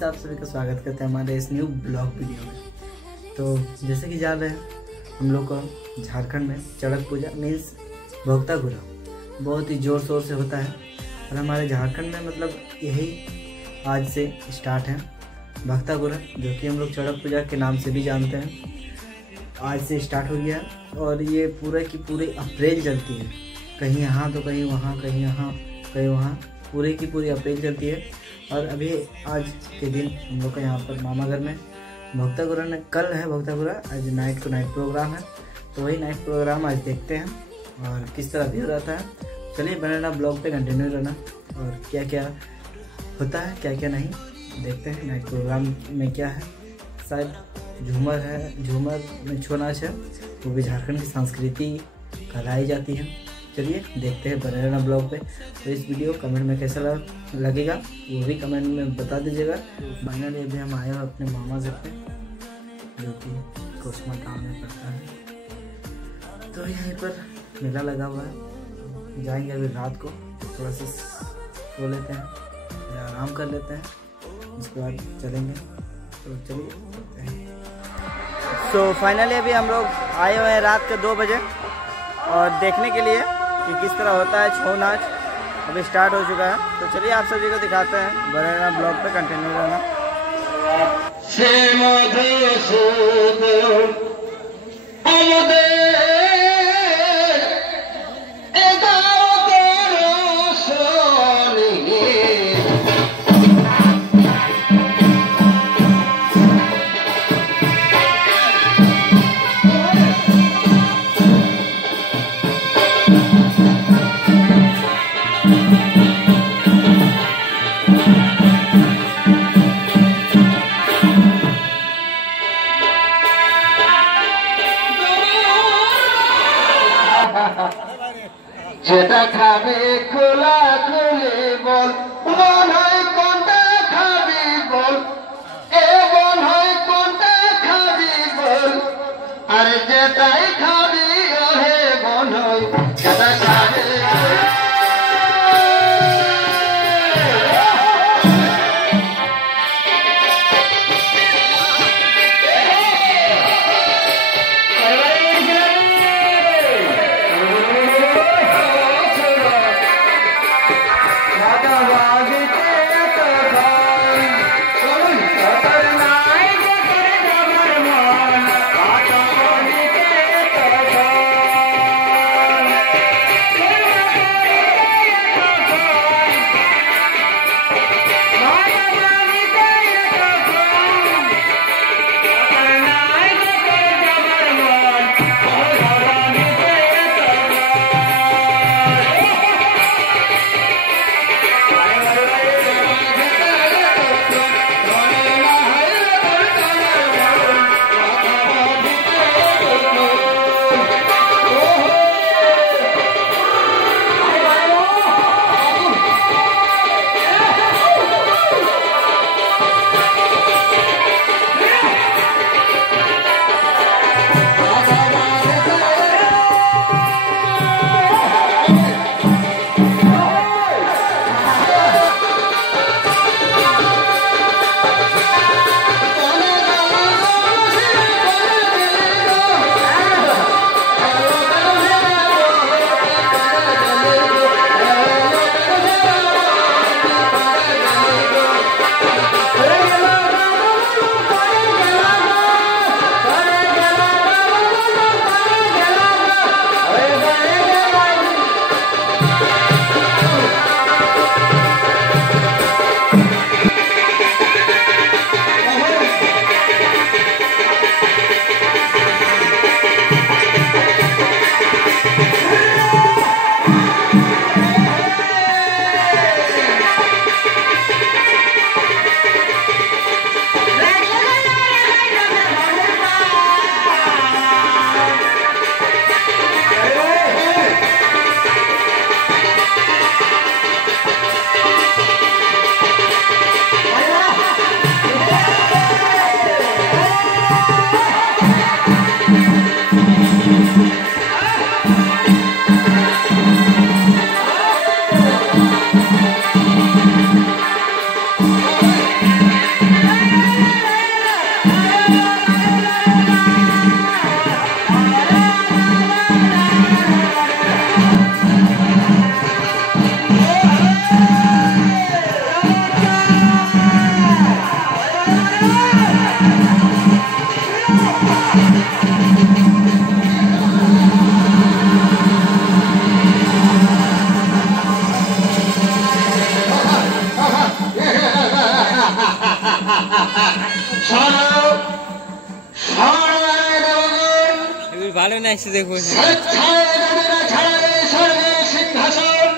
से आप सभी का स्वागत करते हैं हमारे इस न्यू ब्लॉग वीडियो में। तो जैसे कि जान रहे हैं, हम लोग को झारखंड में चड़क पूजा मीन्स भक्तागुरा बहुत ही ज़ोर शोर से होता है। और हमारे झारखंड में मतलब यही आज से स्टार्ट है भक्तागुरा, जो कि हम लोग चड़क पूजा के नाम से भी जानते हैं। आज से स्टार्ट हो गया है और ये पूरे की पूरी अप्रैल चलती है। कहीं यहाँ तो कहीं वहाँ, कहीं यहाँ कहीं वहाँ, पूरे की पूरी अप्रैल चलती है। और अभी आज के दिन हम लोग का यहाँ पर मामा घर में भक्तागुरा ने कल है भक्तागुरा, आज नाइट को नाइट प्रोग्राम है। तो वही नाइट प्रोग्राम आज देखते हैं और किस तरह व्यू रहता है। चलिए बने रहना, ब्लॉग पे कंटिन्यू रहना और क्या क्या होता है क्या क्या नहीं देखते हैं। नाइट प्रोग्राम में क्या है, शायद झूमर है, झूमर में छो नाच है, वो भी झारखंड की संस्कृति कहलाई जाती है। चलिए देखते हैं, बने रहना ब्लॉग पे। तो इस वीडियो कमेंट में कैसा लगेगा वो भी कमेंट में बता दीजिएगा। फाइनली अभी हम आए हैं अपने मामा घर पे, जो कि कोसमा टाउन में पड़ता है। तो यहीं पर मेला लगा हुआ है, जाएंगे अभी रात को, थोड़ा सा सो लेते हैं या आराम कर लेते हैं, उसके बाद चलेंगे। तो चलिए चलते हैं। तो फाइनली अभी हम लोग आए हुए हैं रात के 2 बजे और देखने के लिए कि किस तरह होता है छौ नाच। अभी स्टार्ट हो चुका है, तो चलिए आप सभी को दिखाते हैं। बने रहना ब्लॉग पे, कंटिन्यू रहना। যেটা খাবি খোলা খুলি বল, মন হয় কোনটা খাবি বল, এ মন হয় কোনটা খাবি বল, আরে যেটাই খাবি ওহে মন হয় যেটা খাবি। ভালো না এসে দেখবো স্বেচ্ছায় রবিরা ছাড়াবে স্বর্গের সিংহাসন।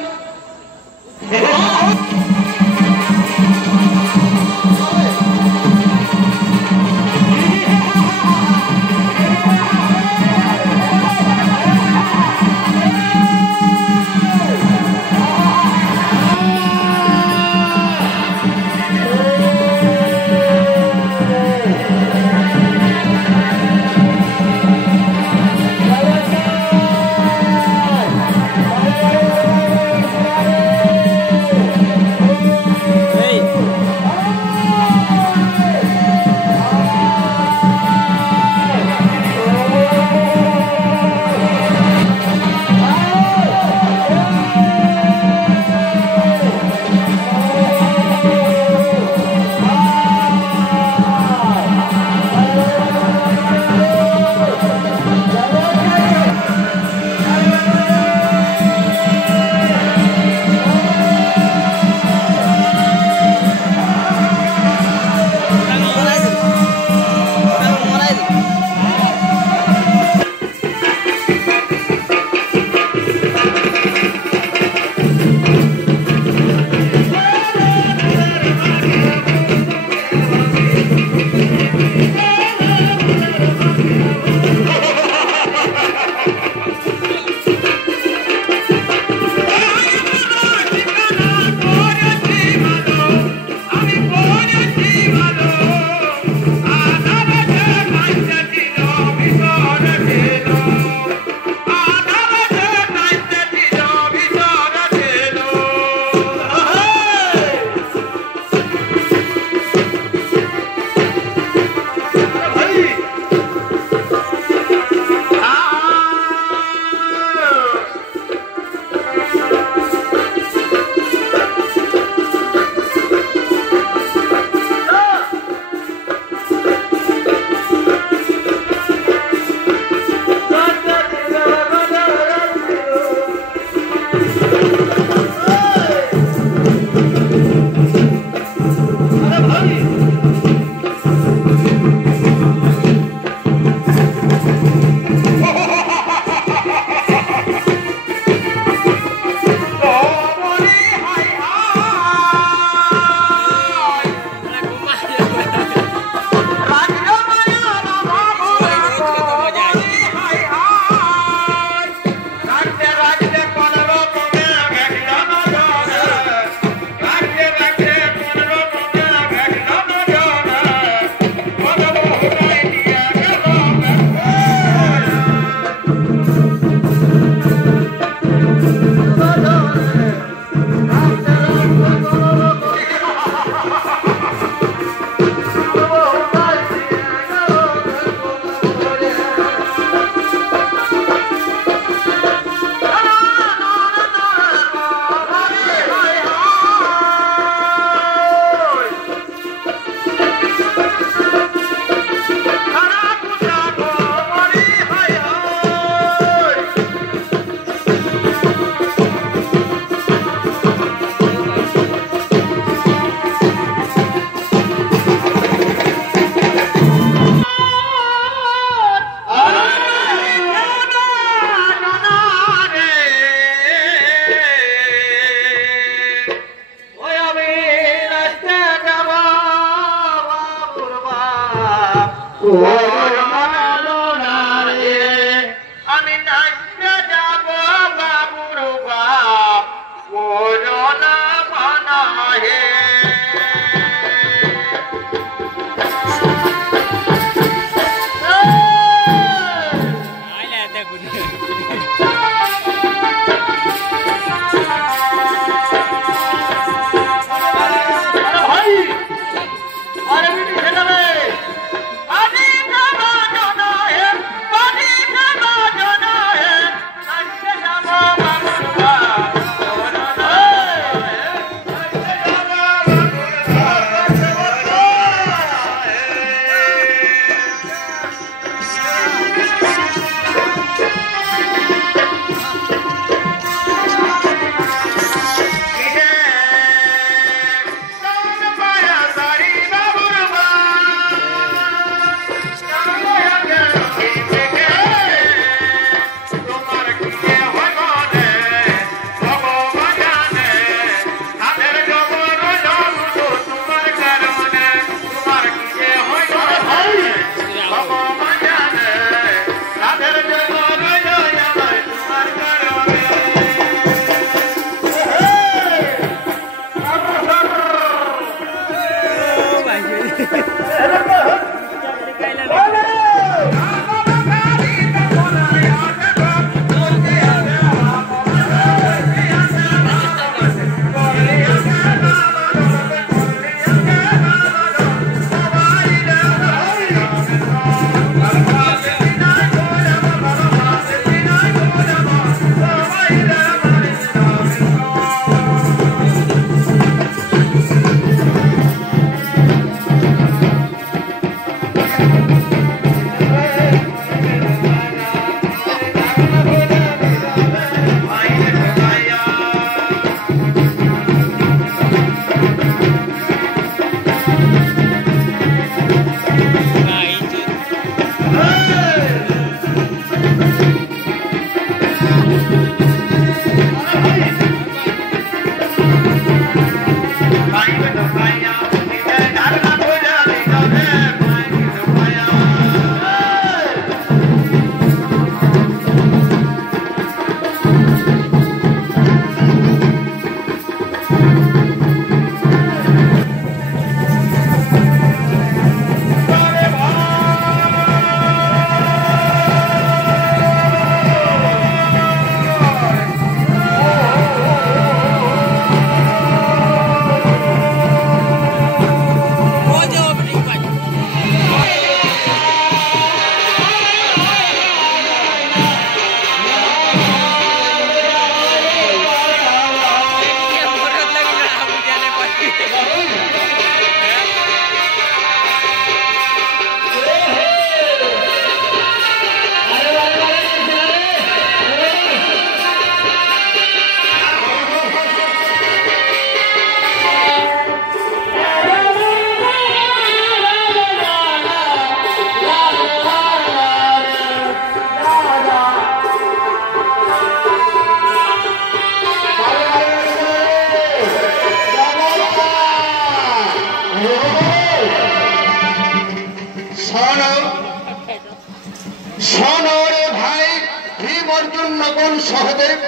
অর্জুন নগণ সহদেব,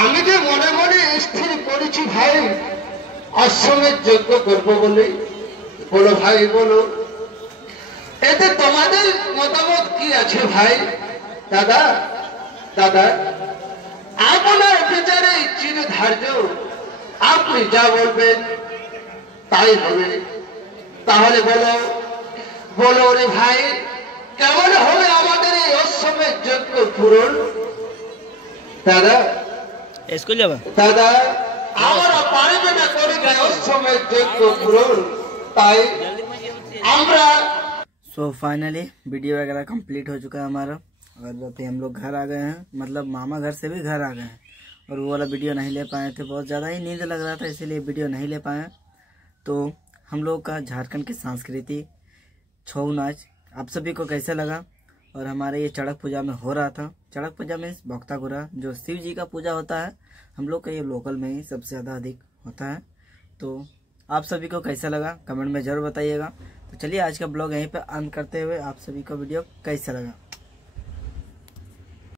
আমি যে মনে মনে স্থির করেছি ভাই অশ্বমেধ যজ্ঞ করবো বলে। বলো ভাই বলো, এতে তোমাদের মতামত কি আছে ভাই? দাদা দাদা, আপনার বিচারে চির ধার্য, আপনি যা বলবেন তাই হবে। তাহলে বলো বলো রে ভাই, কেমন হবে আমাদের এই অশ্বমেধ যজ্ঞ পূরণ? দাদা স্কুল যাবে দাদা, আমরা পারবে না করবে অশ্বমেধ যজ্ঞ পূরণ, তাই আমরা। सो फाइनली वीडियो वगैरह कंप्लीट हो चुका है हमारा, और अभी हम लोग घर आ गए हैं, मतलब मामा घर से भी घर आ गए हैं। और वो वाला वीडियो नहीं ले पाए थे, बहुत ज़्यादा ही नींद लग रहा था, इसीलिए वीडियो नहीं ले पाए। तो हम लोग का झारखंड की संस्कृति छऊ नाच आप सभी को कैसे लगा? और हमारे ये चड़क पूजा में हो रहा था। चड़क पूजा मीन्स भोक्ता गुरा, जो शिव जी का पूजा होता है, हम लोग का ये लोकल में ही सबसे ज़्यादा अधिक होता है। तो आप सभी को कैसा लगा कमेंट में ज़रूर बताइएगा। तो चलिए आज का ब्लॉग यहीं पर अंत करते हुए, आप सभी को वीडियो कैसा लगा